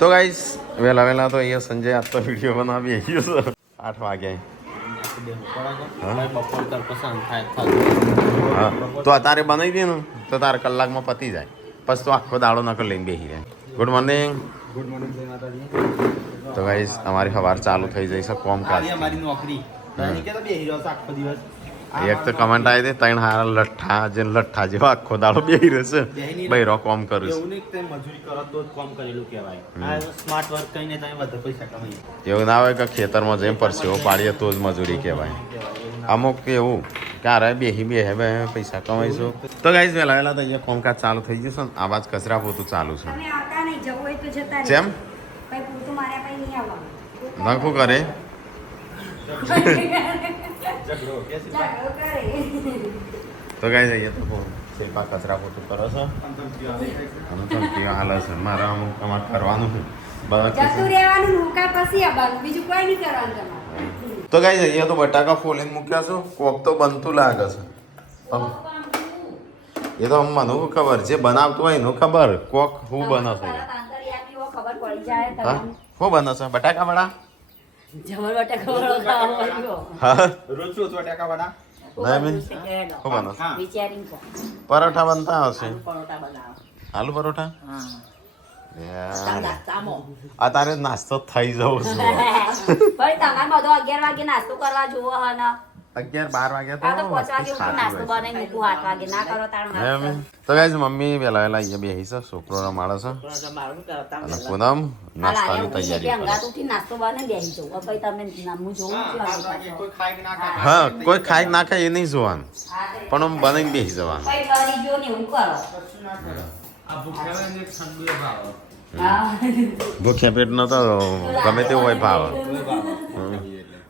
તો ગાઈસ વેલા તો અહીંયા સંજય આજ તો વિડીયો બનાવી ગયો છે 8 વાગે. હા તો અત્યારે બનાવી દે ને તો તારે કલાકમાં પતી જાય પછી તો આખો દાડો નકર લઈને બેસી જાય. Good morning. ગુડ મોર્નિંગ જય માતાજી. તો ગાઈસ અમારી સવાર ચાલુ થઈ જઈ છે કોમકાજ. અમારી નોકરી તારી કે તો બેહી રહ્યો છે આખો દિવસ. એક તો કમેન્ટ આવી હતી 3 હારા લઠ્ઠા જેવા આખો દાડો બેહી રહેશે બૈરો કોમ કરું એવું નહીં કે મજૂરી કરો તો જ કામ કરેલું કહેવાય. આ સ્માર્ટ વર્ક કઈને તમે વધુ પૈસા કમાઈ. એવું ના હોય કે ખેતરમાં જઈને પરસેવો પાડીએ તો જ મજૂરી કહેવાય. અમુક એવું ક્યારે બેહી પૈસા કમાઈશું. તો ગાઈસ વહેલા તો અહીંયા કોમકાજ ચાલુ થઈ ગયું છે ને આવાજ કચરા પોતું ચાલુ છે. જેમ નખું કરે તો ગાઈસ અહીંયા તો શેપા કચરા પોતું કરો છો અને ધમકીઓ હાલે છે. મારે અમુક અમારે કરવાનું છે તો ગાઈસ અહીંયા તો બટાકા ફોલીને મૂક્યા છો કોક તો બનતું લાગે છે. એ તો મને ખબર જે બનાવતું હોય એનું ખબર કોક હું બને છે. શું બને છે બટાકા વડા? પરોઠા બનતા હશે. આલુ પરોઠા અત્યારે નાસ્તો થઈ જવો છે. 11 વાગે નાસ્તો કરવા જોવો હે ને 11-12 વાગ્યા તો 5 વાગે નાસ્તો બનાવી મૂકું 8 વાગે ના કરો તાણ. તો ગાઈસ મમ્મી વેલા અહીંયા બેહી છે છોકરો રમાડે છે અને પૂનમ નાસ્તાની તૈયારી કરે. નાસ્તો બનાવી બેસી જવું હવે તમે નામું જોવું હા કોઈ ખાઈ ના ખાય એ નહીં જોવાનું પણ આમ બનાવીને બેસી જવાનું. જો ને એવું કરો ભૂખ્યા પેટ નો તો ગમે તેવું હોય ભાવ.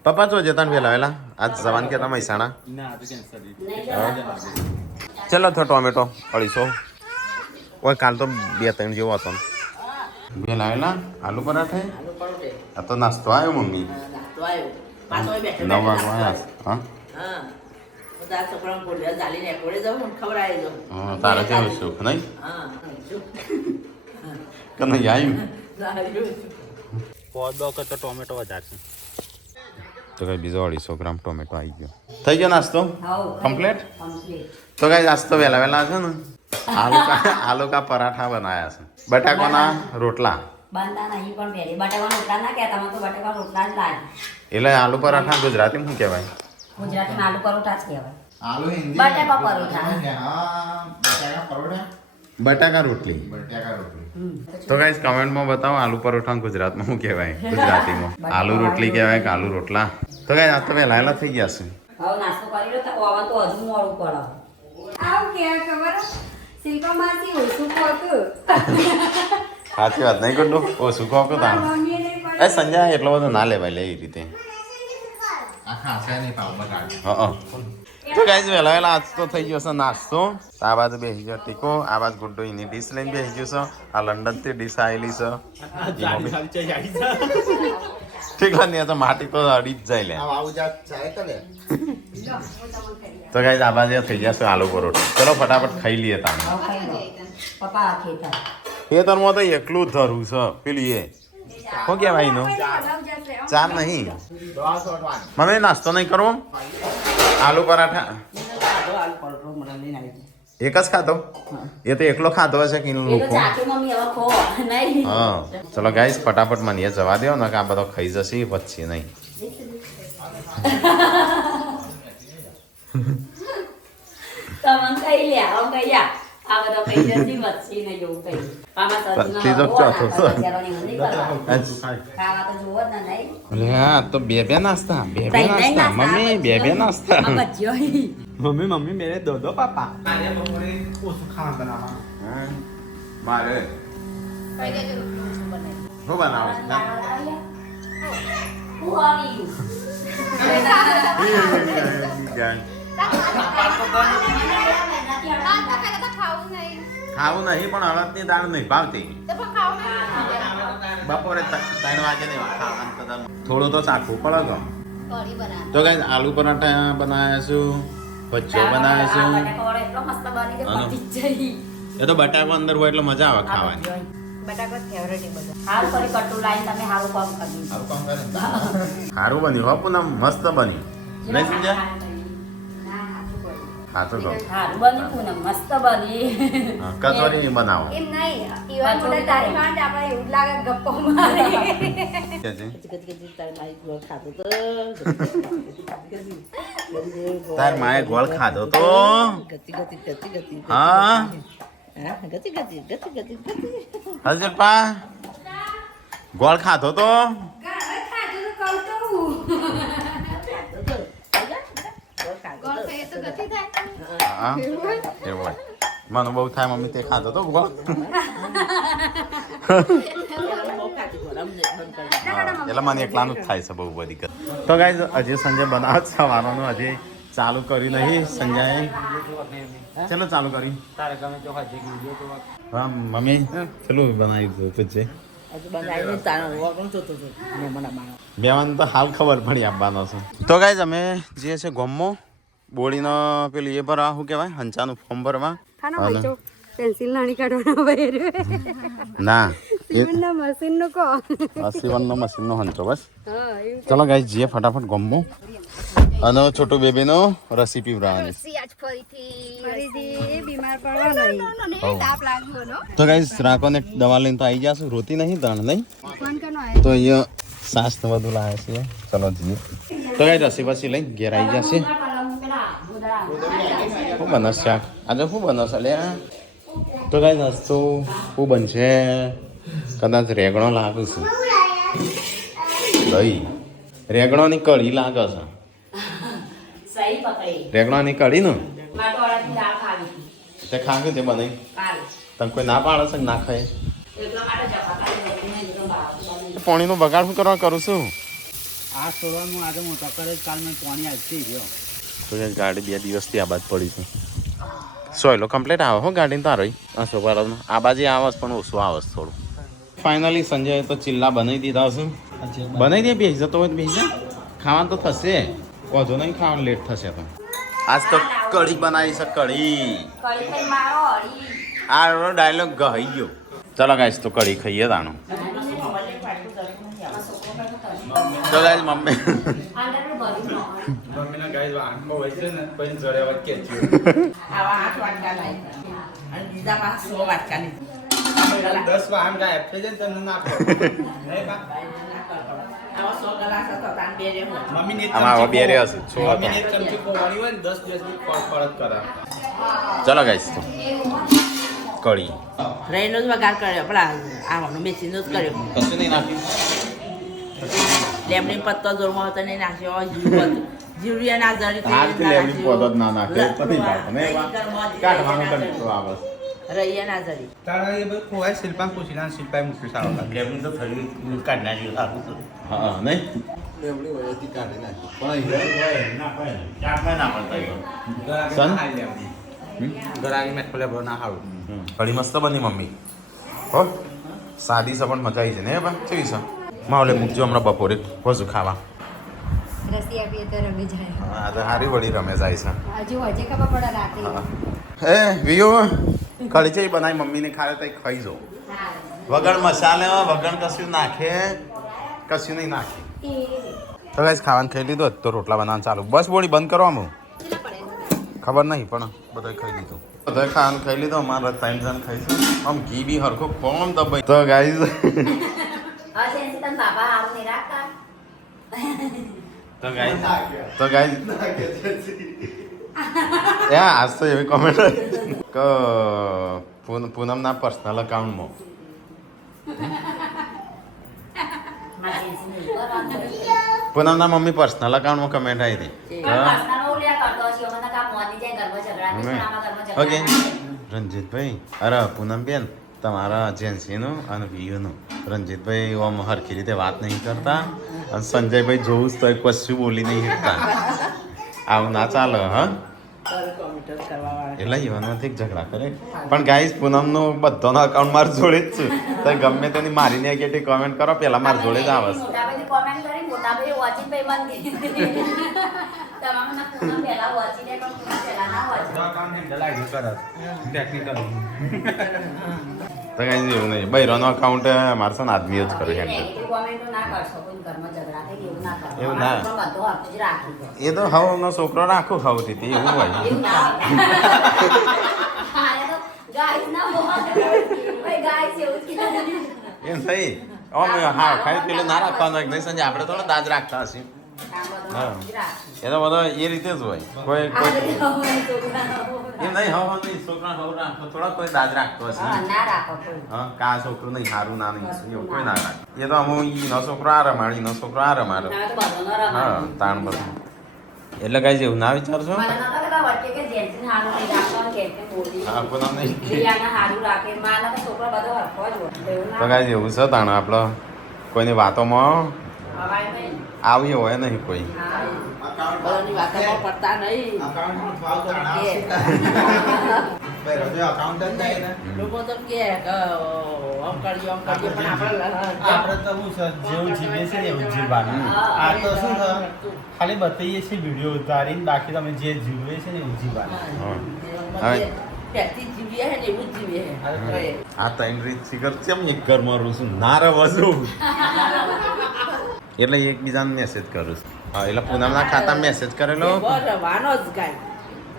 પપ્પા જો જતા ને વેલા આજ જવાન કે મહેસાણા. ચલો તો ટોમેટો 250 ઓય કાલ તો 2-3 જેવો હતો. વેલા આલુ પરાઠે આ તો નાસ્તો આવ્યો મમ્મી 9 વાગવા આવ્યા. હા તારા કેવું સુખ નહીં કે નહીં આવ્યું તો ટોમેટો વધારે છે. તો કઈ બીજો 250 ગ્રામ ટોમેટો આવી ગયો. થઈ ગયો નાસ્તો કમ્પ્લીટ. તો કઈ નાસ્તો વેલા છે ને આલુ કા પરાઠા બનાયા છે બટાકાના રોટલા. બાંધા નહીં પણ પહેલી બટાકાના રોટલા ના કહેતા તો બટાકાના રોટલા જ લાગે. એટલે આલુ પરાઠા ગુજરાતીમાં શું કહેવાય? ગુજરાતીમાં આલુ પરોઠા જ કહેવાય. આલુ હિન્દી બટાકા પરોઠા. બટાકા પરોઠા બટાકા રોટલી. તો ગાઈસ કમેન્ટમાં બતાવો આલુ પરોઠા ગુજરાતમાં શું કહેવાય? ગુજરાતીમાં આલુ રોટલી કહેવાય કે આલુ રોટલા? તો ગાઈસ આ તો વહેલા થઈ ગયા છે. હવે નાસ્તો કરી લો તો ઓવન તો હજુ મોડું પડે. આવ કે ખબર શિલ્પા માસી ઓછું ખોતું. સાચી વાત નહીં કરતો ઓછું ખો કે તાણ એ સંજય એટલો બધો ના લેવાય લે એ રીતે. હા તો ગાઈસ વહેલા આજ તો થઈ ગયો છે નાસ્તો. આ બાજુ બેસી ગયો ટીકો આ બાજુ ગુડ્ડો એની ડીશ લઈને બેસી ગયો છે. આ લંડન થી ડીશ આવેલી છે ઠીક ને તો માટી તો અડી જ જાય લે. તો ગાઈસ આ બાજુ થઈ જશે આલુ પરોઠા. ચલો ફટાફટ ખાઈ લઈએ તાને. પપ્પા ખેતર ખેતરમાં તો એકલું જ ધરું છે પેલી એ શું કહેવાય એનો ચા નહીં મમ્મી નાસ્તો નહીં કરવો? આલુ પરાઠા એક જ ખાતો? એ તો એકલો ખાતો હશે કે હા. ચલો ગાઈસ ફટાફટ મને જવા દો ને કે આ બધો ખાઈ જશે પછી નહીં. તો બે નાસ્તા મમ્મી બે નાસ્તા મમ્મી મેરે દો પાપા ઓછું ખાવાનું બનાવવાનું મારે શું બનાવે ખાવું નહીં પણ અડદની દાળ નહીં ભાવતી. બપોરે 3 વાગે નહીં ખાવાનું થોડું તો ચાખવું પડે તો. તો ગાઈસ આલુ પરાઠા બનાવ્યા છું ભજીયો બનાવ્યા છું. એ તો બટાકો અંદર હોય એટલે મજા આવે ખાવાની. બટાકા ફેવરેટ એ બધા હારું કરી કટુ લાઈન તમે હારું કામ કર્યું સારું કામ કરે સારું બન્યું હો પૂનમ મસ્ત બની નહીં સમજ્યા સાચું કહું હારું બની પૂનમ મસ્ત બની હા, કચોરી નહીં બનાવો એમ નહીં ઈવન મોટા તારી ખાંડ આપણે એવું જ લાગે ગપ્પો મારે કે છે? તાર માએ ગોળ ખાધો તો હા હજરપા ગોળ ખાધો તો હા એવું હોય મને બહુ થાય મમ્મી તે ખાધો તો ગોળ એટલે મને એકલાનું જ થાય છે બહુ બધી તો ગાઈઝ હજી સંજય બનાવત સવારનું હજી ચાલુ કર્યું નહીં સંજયે ચલો ચાલુ કરી તારે ગમે તો હજી વિડીયો તો હા મમ્મી ચલો બનાવી દો તું છે બેવાનું તો હાલ ખબર પડી આપવાનો છે તો ગાઈઝ અમે જે છે ગોમો બોડીનો પેલું એ ભરવા શું કહેવાય હંચાનું ફોર્મ ભરવા પેન્સિલ નાની કાઢવાના ના મશીન નો કો સીવનનો મશીનનો હંચો બસ ચલો ગાઈઝ જઈએ ફટાફટ ગોમો અને છોટું બેબીનો રસી પીવડાવવાની બીમાર પડવા નહીં તાપ લાગ્યો નો તો ગાઈઝ રાકોને દવા લઈને તો આવી જશું રોતી નહીં તણ નહીં તો અહીંયા સાસ ને બધું લાવે છે ચલો જઈએ તો ગાઈઝ રસી પછી લઈને ઘેર આવી જશે શું બનશે શાક આજે શું બનશે લે તો ગાઈઝ નાસ્તો શું બનશે કદાચ રેગણો લાગે છે દહીં રેગણોની કઢી લાગે છે સહી પકડી રેગણાની કઢી ને માટવાળાની દાળ ખાવી તે ખાકે તે બનાવી કાલે તમે કોઈ ના પાડે છે કે ના ખાય એટલા માટે જવાતા પાણીનો બગાડ શું કરવા કરું છું આ સોવાનું આજે મોટા કરે કાલ મેં પાણી આવતી ગયો તો એ ગાડી 2 દિવસથી આબાદ પડી છે સોયલો કમ્પ્લીટ આવે હો ગાડીને તારો આ સોપારાનો આ બાજુ આવે પણ ઓછું આવે થોડું ફાઇનલી સંજય તો ચિલ્લા બનાવી દીધા છે બનાવી દે બેસી જતો હોય બેસી ખાવાનું તો થશે વધુ નહીં ખાવાનું લેટ થશે તો આજ તો કઢી બનાવી છે કઢી કળી ખાઈ મારો હળી આ ડાયલોગ ગઈ ગયો ચલો ગાઈસ તો કઢી ખાઈએ તાણું તો ગાઈસ મમ્મી આંદરનું ભર્યું ન મમ્મીના ગાય આંખમાં હોય છે ને પછી જડે વાત કે છે આવા 8 વાટકા લાવી અને બીજા પાછા 100 વાટકા લીધા 10 વાર આમ ગાય થઈ જાય તમને નાખો નહીં બા આવા 100 ગ્લાસ હતો તાન બે રે હોય મમ્મીને આમાં હવે બે રે હશે છો હતો મમ્મીને એક ચમચી કોવાની હોય ને 10 દિવસની પરત કરા ચલો ગાઈસ તો કઢી રેનો જ વઘાર કર્યો પણ આવવાનું મેસીનો જ કર્યો કશું નહીં નાખ્યું લેમડી પત્તો જોરમાં હતો નહીં નાખ્યો જીવરિયા ના જરી હાથથી લેમડી પોદો જ ના નાખે પતી પાડતો ને કાઢવાનું કંટ્રોલ આવે રૈયા ના જરી તારા એ બધું ખોવાય શિલ્પાન પૂછીના શિલ્પાએ મૂક્યું સારું લેમડી તો થયું કાઢ નાખ્યું સારું તો હા નહીં લેમડી વયથી કાઢી નાખ્યું પણ ના પાય ચાર ના પડતા સન ગરાગી મેં ખોલે બહુ ના હારું કઢી મસ્ત બની મમ્મી હો સાદી સપણ મજા આવી છે ને બા કેવી છે માવલે મૂકજો હમણાં બપોરે વજુ ખાવા રસી આપીએ તો રમી જાય હા તો હારી વળી રમે જાય છે હજુ હજે ખબર પડે રાતે હે વિયો કઢી છે બનાવી મમ્મીને ખાવે તો ખાઈ જાઓ વગર મસાલા વગર કશું નાખે કશું નહીં નાખે તો ગાઈસ ખાવાનું ખાઈ લીધું તો રોટલા બનાવવાનું ચાલુ બસ બોડી બંધ કરો આમ ખબર નહીં પણ બધા ખાઈ લીધું બધા ખાવાનું ખાઈ લીધું અમારા ટાઈમ જાન ખાઈશું આમ ઘી બી હરખો કોમ દબાઈ તો ગાઈસ હવે તને બાબા આવું નહીં રાખતા તો ગાઈસ યા આજ તો એવી કોમેન્ટ કે પૂનમના પર્સનલ અકાઉન્ટમાં પૂનમના મમ્મી પર્સનલ અકાઉન્ટમાં કમેન્ટ આવી હતી ઓકે રંજીતભાઈ અરે પૂનમબેન તમારા જેન્સીનું અને વિયુનું રંજીતભાઈ આમ હરખી રીતે વાત નહીં કરતા અને સંજયભાઈ જોવું જ તો કશું બોલી નહીં શકતા આવું ના ચાલે હા એટલે યુવાનમાંથી ઝઘડા કરે પણ ગાઈસ પૂનમનું બધાનો અકાઉન્ટ મારા જોડે જ છે તો ગમે તેની મારી નેગેટિવ કોમેન્ટ કરો પેલા મારા જોડે જ આવે છે કોમેન્ટ કરી મોટાભાઈ વોચિંગ ભાઈ બંધ તમામના પૂનમ પહેલા વોચિંગ પણ પૂનમ પહેલા ના વોચિંગ કામ હેન્ડલ આવી કરે ટેકનિકલ તો તો કઈ એવું નહીં બૈરોનો અકાઉન્ટ મારે છે ને આદમી જ કરે હેન્ડલ નેગેટિવ કોમેન્ટો ના કરશો કોઈ ઘરમાં ઝઘડા થઈ એવું ના કરો એવું ના. આપણો બધો હક જ રાખી દો એ તો હવનો છોકરો રાખું હવ થી એવું હોય એવું ના આને તો ગાઈસ ના બોલ ભાઈ ગાઈસ એવું જ કીધું એમ થઈ હા ખાઈ પેલું ના રાખવાનું હોય નહીં સંજય આપણે થોડો દાજ રાખતા હશે હા. એ તો બધો એ રીતે જ હોય કોઈ કોઈ એમ નહીં હવ નહીં છોકરા હવ રાખો થોડા કોઈ દાજ રાખતો હશે ના રાખો કોઈ હા કા છોકરું નહીં સારું ના નહીં એવું કોઈ ના રાખે એ તો અમુક ઈનો છોકરો આ રમાડી ઈનો છોકરો આ રમાડે ના તો બધો ન હા રમાડો તાણ બધું એટલે કઈ એવું ના વિચારશો મને નતા કહેતા વચ્ચે કે જેન્ટ્સને હારું નહીં રાખવાનું કે બોલી હા પણ નહીં ક્રિયાને હારું રાખે માના તો છોકરો બધો હરખો જ હોય એવું તો ના કઈ એવું છે તાણ આપણે કોઈની વાતોમાં હવાય નહીં આવી હોય નહીં કોઈ હા બધાની વાતોમાં પડતા નહીં. લોકો તો કહે કે આમ કરીએ પણ આપણે તો શું છે જેવું જીવે છે ને એવું જીવવાનું આ તો શું છે ખાલી બતાવીએ છીએ વિડીયો ઉતારીને બાકી તમે જે જીવે છે ને એવું જીવવાનું હવે પહેરતી જીવીએ હે ને એવું જ જીવીએ હે. તો એ આ ત્રણ રીત શીખર કેમ એક ઘરમાં રહું છું ના રવશું એટલે એકબીજાને મેસેજ કરું છું હા એટલે પૂનમના ખાતામાં મેસેજ કરેલો ભેગો રહેવાનો જ ગાય.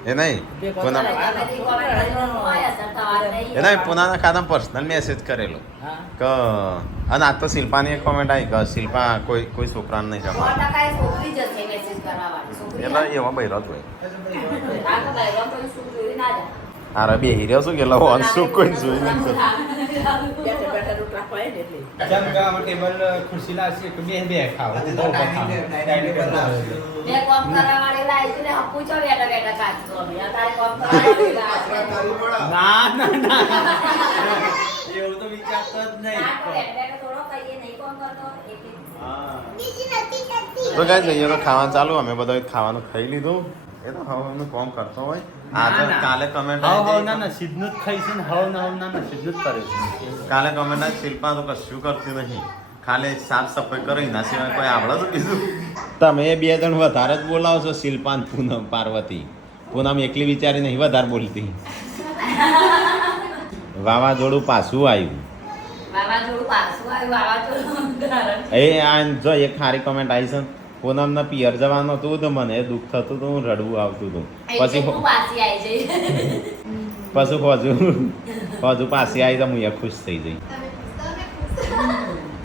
એ નહીં પૂનમ બધી કોમેન્ટ હોય અસર થવા નહીં એ નહીં પૂનાના ખાતામાં પર્સનલ મેસેજ કરેલો હા. કે અને આ તો શિલ્પાની એક કોમેન્ટ આવી કે શિલ્પા કોઈ છોકરાને નહીં રમાડે 100% એ છોકરી જ હશે મેસેજ કરવા વાળી છોકરી એટલે એવા બૈરો જ હોય આ તો બહેરો કોઈ શું જોઈ ના જાય આરે બેહી રહ્યો છું કે એટલે હોલ શું કોઈ જોઈ નહીં શકતું. બેઠા બેઠા રોટલા ખવાય ને એટલે. જેમ કે આમાં ટેબલ ખુરશી લાવશે કે બે ખાવ બહુ ખાવ ડાઇનિંગ ટેબલ બે કોમ કરવા વાળી લાવી છે ને હપ્પુ છો બેઠા બેઠા કાઢતો અમે તારે કોમ કરવા વાળી લાવી ના એવું તો વિચારતો જ નહીં ના તો બેઠા બેઠા થોડો કહીએ નહીં કોમ કરતો એટલી હા તો કઈ જઈએ તો ખાવાનું ચાલુ અમે બધા ખાવાનું ખાઈ લીધું એ તો હવે એમનું કામ કરતો હોય આજે કાલે કમેન્ટ હવ ના નસીબનું જ ખાઈશું ને હવ ના નસીબનું જ કર્યું છે કાલે કમેન્ટ આવી શિલ્પા તો કશું કરતી નહીં ખાલી સાફ સફાઈ કરો એના સિવાય કોઈ આવડે તો બીજું તમે બે જણ વધારે જ બોલાવો છો શિલ્પા ને પૂનમ પાર્વતી પૂનમ એકલી વિચારી નહીં વધારે બોલતી વાવાઝોડું પાછું આવ્યું વાવાઝોડું પાછું આવ્યું વાવાઝોડું કારણ એ આ જો એક સારી કમેન્ટ આવી છે પૂનમના પિયર જવાનું હતું તો મને દુઃખ થતું હતું રડવું આવતું હતું પછી હું પાછી આવી જઈ પછી હજુ પાછી આવી તો હું એ ખુશ થઈ જઈ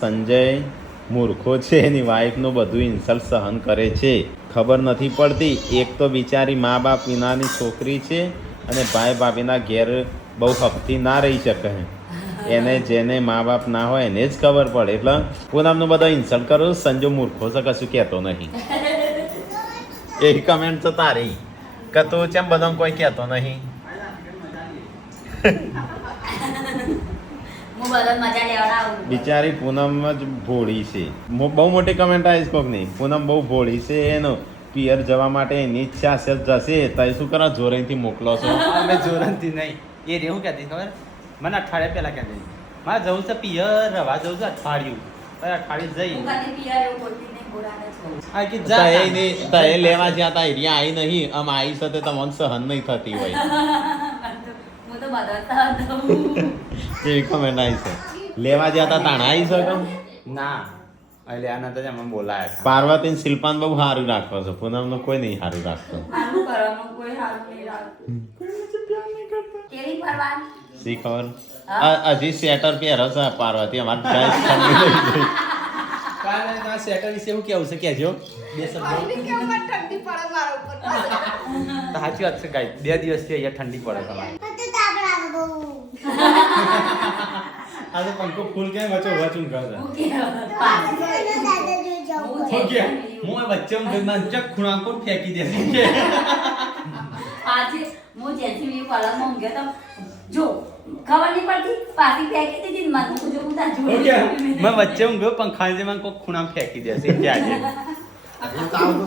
સંજય મૂર્ખો છે એની વાઈફનું બધું ઇન્સલ્ટ સહન કરે છે ખબર નથી પડતી એક તો બિચારી મા બાપ વિનાની છોકરી છે અને ભાઈ ભાભીના ઘેર બહુ હકથી ના રહી શકે એને જેને મા બાપ ના હોય એને જ ખબર પડે એટલે પૂનમનું બધા ઇન્સલ્ટ કરો સંજય મૂર્ખો છે કશું કહેતો નહીં એ કમેન્ટ તો તારી કે તું કેમ બધા કોઈ કહેતો નહીં હું બધા મજા લેવડાવું બિચારી પૂનમ જ ભોળી છે બહુ મોટી કમેન્ટ આવીશ કોક નહીં પૂનમ બહુ ભોળી છે એનો પિયર જવા માટે એની ઈચ્છા છે જશે તો શું કરો જોરેથી મોકલો છો અમે જોરનથી નહીં એ રેવું કહેતી ખબર મને અઠવાડિયા પહેલા કહેતી મારે જવું છે પિયર રવા જવું છે અઠવાડિયું અઠવાડિયું જઈ હું કદી પિયર એવું બોલતી નહીં બોલાને છું આ કે તો એ નહીં તો એ લેવા જ્યાં તા એરિયા આવી નહીં આમ આવી સાથે તમને સહન નહીં થતી હોય હું તો બદલતા હતું એવી કમેન્ટ આવી છે લેવા જ્યાં તા તાણા આવી શકો ના એટલે આના તો જ અમે બોલાયા હતા પાર્વતી ને શિલ્પાને બહુ સારું રાખો છો પૂનમનું કોઈ નહીં સારું રાખતો આનું કરવાનું કોઈ હાલ નહીં રાખતું કેવી પરવાની શી ખબર હજી સ્વેટર પહેરો છે પાર્વતી અમારે ગાય ઠંડી લઈ ગઈ કાલે ના સેટર વિશે શું કેવું છે કહેજો બે શબ્દો તો સાચી વાત છે ગાય 2 દિવસથી અહીંયા ઠંડી પડે તમારે આજે પંખો ફૂલ કેમ વચ્ચે વચું કરશે હું કે હું વચ્ચે ચક ખૂણા પર ફેંકી દેશે કે આજે હું જેથી વી પલંગમાં ઊંઘ્યો તો જો ખબર નહીં પડતી પાછી ફેંકી દીધી ને મને જો ઉતા ઓકે જોઈ મેં વચ્ચે ઊંઘ્યો પંખા જે મને કોઈ ખૂણા ફેંકી દેશે કે આજે ઓકે હું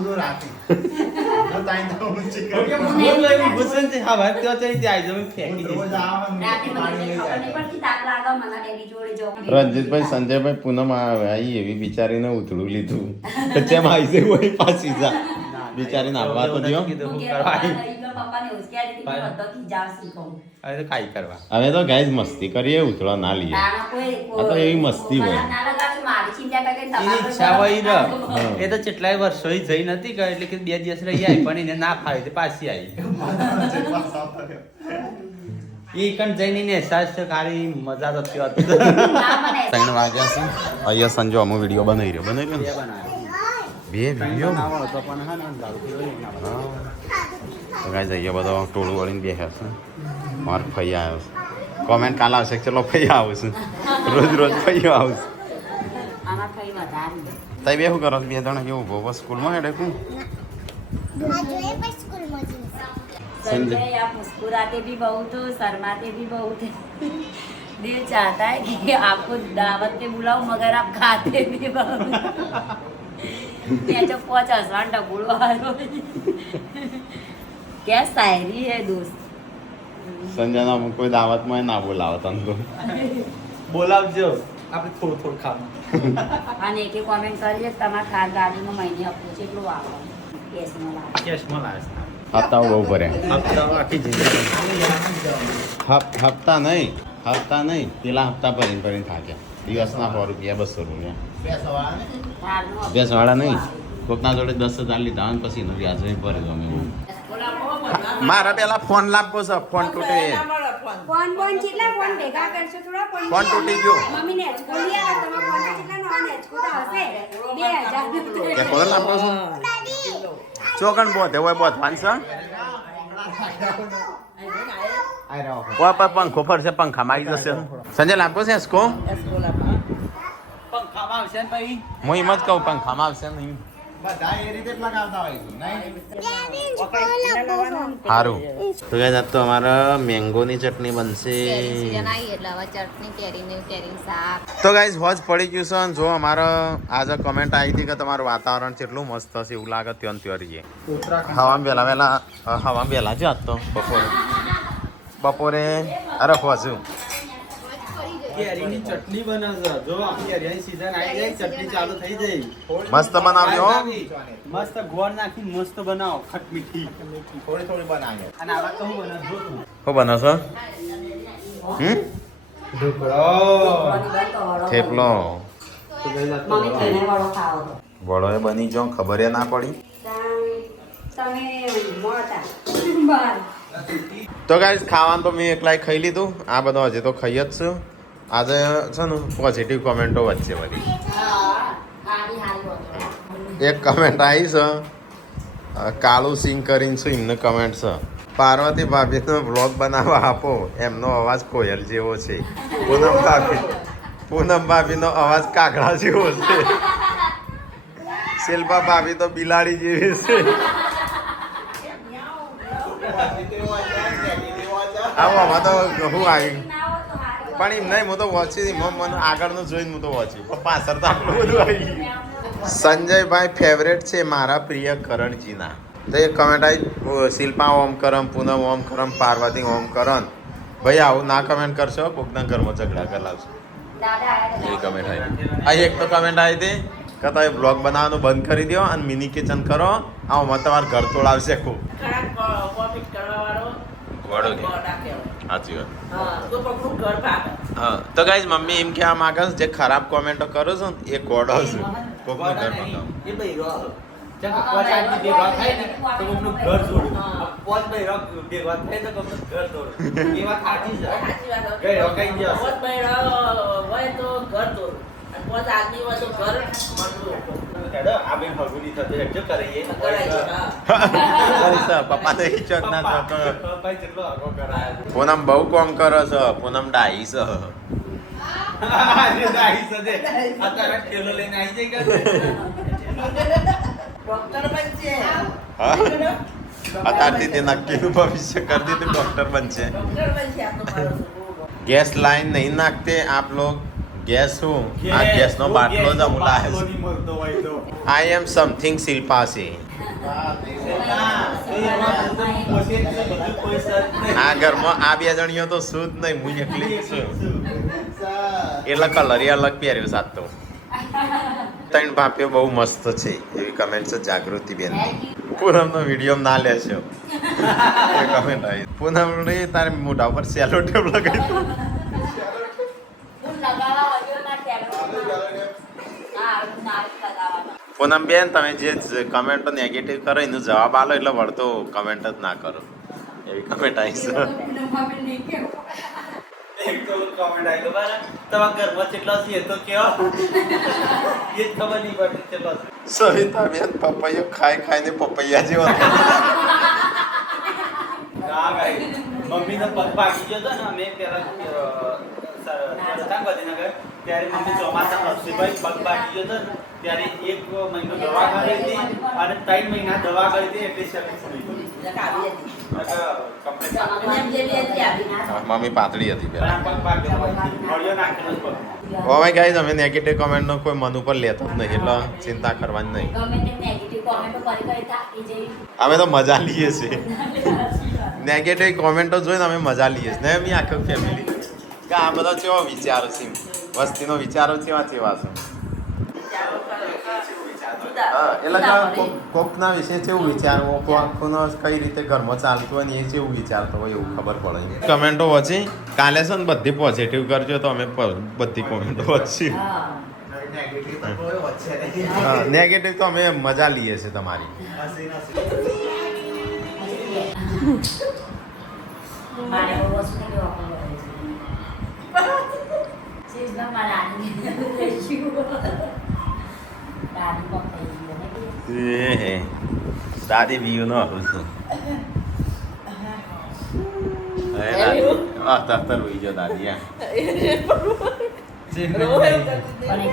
લઈ ગુસ્સે થી હા ભાઈ તો ચઈ જાય જો ફેંકી દેશે રાતે મને ખબર નહીં પડતી તાપ લાગે મને ડેડી જોડે જો રંજીતભાઈ સંજયભાઈ પૂનમ આવી એવી બિચારીને ઉતળું લીધું તો જેમ આવી જાય હોય પાછી જા બિચારીને આવવા તો દ્યો પપ્પાને એવું જ કહેતી હતી કે બધો ખીજાવ શીખો. હવે તો કાંઈ કરવા હવે તો ગાઈઝ મસ્તી કરીએ ઉતળો ના લઈએ નાના આ તો એવી મસ્તી હોય. ના લગાડશો, મારી ચિંતા કરે કે એની તમારે ઈચ્છા હોય ને હા. એ તો કેટલાય વર્ષો જઈ નથી ગઈ એટલે કે 2 દિવસ રહી આવી પણ એને ના ફાવે તે પાછી આવી એ કણ જઈને એને અહેસાસ છે ખાલી મજા તો થયો હતો. ના મને 3 વાગ્યા છે અહીંયા સંજો અમો વિડીયો બનાવી રહ્યો બે ને બનાવ્યા. 2 વિડીયો ના હોય તો પણ હા ને દારૂ પીવો ના બનાવે. તો ગાઈઝ અહીંયા બધો ટોળું વળીને બેઠા છે માર ફઈ આવ્યો છે કોમેન્ટ કાલ આવશે કે ચલો ફઈ આવું છું રોજ રોજ ફઈ આવું છું આમાં કઈ વધારે તઈ બે શું કરો છો? 2 જણા કેવું ગો સ્કૂલમાં હેડે કું संजय आप मुस्कुराते भी बहुत हो, शर्माते भी बहुत है। दिल चाहता है कि आपको दावत पे बुलाऊं मगर आप खाते भी बहुत। मैं जो 5 हसवान डबुड़ो आयो क्या शायरी है दोस्त. સંજયના અમુક કોઈ દાવતમાં ના બોલાવો તને તો બોલાવજો આપણે થોડું થોડું ખાવાનું. અને એકે કોમેન્ટ કરીએ તમારા ખાર ગાડીમાં મહિને હપ્તો છે એટલું વાપરો કેસમાં લાવો. કેશમાં લાવે છે. હપ્તા બહુ ભર્યા હપ્તા આખી જિંદગી હપ્તા નહીં પેલા હપ્તા ભરીને થાક્યા દિવસના 100 રૂપિયા 200 રૂપિયા ખારનું બેસવાળા નહીં કોકના જોડે 10,000 લીધા અને પછી એનું વ્યાજ ભરી દો અમે મારા પેલા ફોન લાભો છે ફોન તૂટે ફોન કેટલા ફોન ભેગા કરશો થોડા ફોન તૂટી ગયો મમ્મી ને હેચકો લઈ આવો તમે ફોન તો કેટલા નો અને હેચકો તો હશે 2000 કે ફોન લાભો છો ચોકણ બોધે હોય બોધવાન છે ઓય પર પંખો ફરશે પંખામાં આવી જશે સંજય લાભો છે એસકો પંખામાં આવશે ને ભાઈ હું એમ જ કહું પંખામાં આવશે નહીં સારું તો ગાઈસ આજ તો અમારા મેંગોની ચટણી બનશે તો ગાઈસ હોજ પડી ગયું છે અને જો અમારા આજે કમેન્ટ આવી હતી કે તમારું વાતાવરણ કેટલું મસ્ત હશે એવું લાગે ત્યાં રહીએ હવામાં વહેલા જ આજ તો બપોરે અરે હોજુ કેરીની ચટણી બને છે જો કેરીની સીઝન આવી જાય ચટણી ચાલુ થઈ જાય મસ્ત બનાવજો હો. મસ્ત ગોળ નાખી મસ્ત બનાવો ખટ મીઠી થોડી બનાવો અને આવા તો હું બનાવ જો તું શું બને છે ઢોકળો થેપલો મમ્મી થઈને વડો ખાવો તો. વડો એ બની જો ખબર ના પડી તમે મોટા બાર તો ગાઈસ ખાવાનું તો મેં એકલાય ખાઈ લીધું આ બધો હજી તો ખાઈ જ છું આજે છે ને પોઝિટિવ કોમેન્ટો વચ્ચે બધી એક કમેન્ટ આવી છે કાળુ સિંગ કરીને શું એમને કમેન્ટ છે પાર્વતી ભાભીનો બ્લોગ બનાવવા આપો એમનો અવાજ કોયલ જેવો છે પૂનમ ભાભીનો અવાજ કાકડા જેવો છે શિલ્પા ભાભી તો બિલાડી જેવી છે આમાં તો હું આવી પણ એમ નહીં હું તો વોચી મને આગળનું જોઈને હું તો વોચ્યું પણ પાછળ તો આટલું બધું આવી ગયું સંજયભાઈ ફેવરેટ છે મારા પ્રિય કરણજીના તો એક કમેન્ટ આવી શિલ્પા ઓમ કરમ પૂનમ ઓમ કરમ પાર્વતી ઓમ કરન ભાઈ આવું ના કમેન્ટ કરશો કોકના ઘરમાં ઝઘડા કરાવશો એવી કમેન્ટ આવી આ એક તો કમેન્ટ આવી હતી કે તમે બ્લોગ બનાવવાનું બંધ કરી દો અને મિની કિચન કરો આમાં તમારું ઘર તોડાવશે ખૂબ સાચી વાત હા તો ગાઈઝ મમ્મી એમ કહેવા માંગે છે જે ખરાબ કોમેન્ટો કરો છો ને એ કોડો છે કોકનું ઘર બનાવો એ ભાઈ રો જગ કોચ આદમી ભેગા થાય ને તો કોકનું ઘર છોડું પોત ભાઈ રો ભેગા થાય તો કોકનું ઘર તોડું એ વાત સાચી છે ગઈ રો કઈ ગયો હેડો આ બેન હગુલી થતો હેડજો કરીએ પપ્પા તો એ ચોક ના ચોક ભાઈ કેટલો હગો કરાય પૂનમ બહુ કોમ કરે છે પૂનમ ડાઈ છે આજે દાઈ સદે અત્યારે ઠેલો લઈને આવી જાય કે ડોક્ટર બનશે અત્યારથી તે નક્કીનું ભવિષ્ય કરી દીધું ડોક્ટર બનશે ડોક્ટર બનશે આ તો મારો છોકરો ગેસ લાઈન નહીં નાખતે આપ લોગ ગેસ હું આ ગેસ નો બાટલો જ અમુલા હે આઈ એમ સમથિંગ શિલ્પા છે આ ઘરમાં આ બે જણીઓ તો શુદ્ધ નહીં હું એકલી જ છું એટલે કલરી અલગ પહેર્યો સાત તો ત્રણ ભાભીઓ બહુ મસ્ત છે એવી કમેન્ટ છે જાગૃતિ બેન પૂનમનો વિડીયો ના લેશો એ કમેન્ટ આવી પૂનમ રે તારે મોઢા ઉપર સેલો ટેપ લગાવી ફૂલ લગાવવા વગર ના કેમેરા હા ના લગાવવાનો પૂનમ બેન તમે જે કમેન્ટ નેગેટિવ કરો એનો જવાબ આલો એટલે વળતો કમેન્ટ જ ના કરો એવી કમેન્ટ આવી છે એક તો comment આયલો બારા તમારા ઘરમાં કેટલા છે એ તો કેવો એ જ ખબર નહીં પડતી કેટલા છે સવિતા બેન પપૈયો ખાઈને પપૈયા જેવો ના ભાઈ મમ્મીનો પગ ભાગી ગયો હતો ને અમે પેલા ગાંધીનગર ત્યારે મમ્મી ચોમાસામાં હર્ષિભાઈ પગ ભાગી ગયો હતો ને ત્યારે 1 મહિનો દવા કરી હતી અને 3 મહિના દવા કરી હતી એટલે શરીર સુઈ ગયું મમ્મી પાતળી હતી પણ આ પગ ભાગ્યો મળ્યો નાખેલો જ પગ હવે ગાઈઝ અમે નેગેટિવ કમેન્ટનો કોઈ મન ઉપર લેતો જ નહીં એટલે ચિંતા કરવાની નહીં ગમે તે નેગેટિવ કોમેન્ટો કરી થાકી જઈ અમે તો મજા લઈએ છીએ નેગેટિવ કોમેન્ટો જોઈને અમે મજા લઈએ છીએ ને એમ આખી ફેમિલી કે આ બધા કેવા વિચારો છે વસ્તીનો વિચારો કેવા છે હા એટલે કે કોકના વિશે કેવું વિચારવું કોકનો કઈ રીતે ઘરમાં ચાલતું હોય ને એ કેવું વિચારતો હોય એવું ખબર પડે કમેન્ટો વચ્ચે કાલે છે ને બધી પોઝિટિવ કરજો તો અમે બધી કોમેન્ટો વચ્ચે હા નેગેટિવ તો અમે મજા લઈએ છીએ તમારી મારે બહુ વસ્તુ નહીં વાપરવા છે સીઝમાં મારા આની દાદી પપ્પાઈ એ દાદી બીયું ન હતું તર હોઈ ગયો દાદી પણ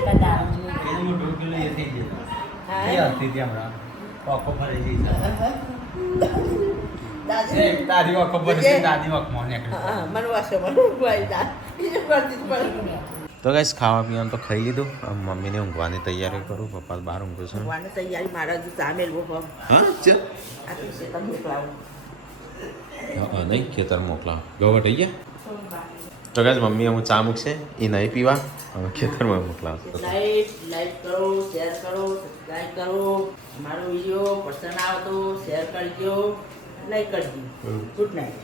એક દારૂ તો ગાઈસ ખાવા પીવાનું તો ખાઈ લીધું મમ્મીને ઊંઘવાની તૈયારી કરું પપ્પા બહાર ઊંઘું છું તૈયારી મારા જો ચા મેળવો હા ચાલ આ તો છે તમે મોકલાવો નહીં ખેતર મોકલાવ ગવટ આવી ગયા તો ગાઈસ મમ્મી હું ચા મૂકશે એ નહીં પીવા હવે ખેતરમાં મોકલાવશે લાઈક કરો શેર કરો સબસ્ક્રાઈબ કરો મારો વિડીયો પસંદ આવે તો શેર કરજો લાઈક કરજો ગુડ નાઇટ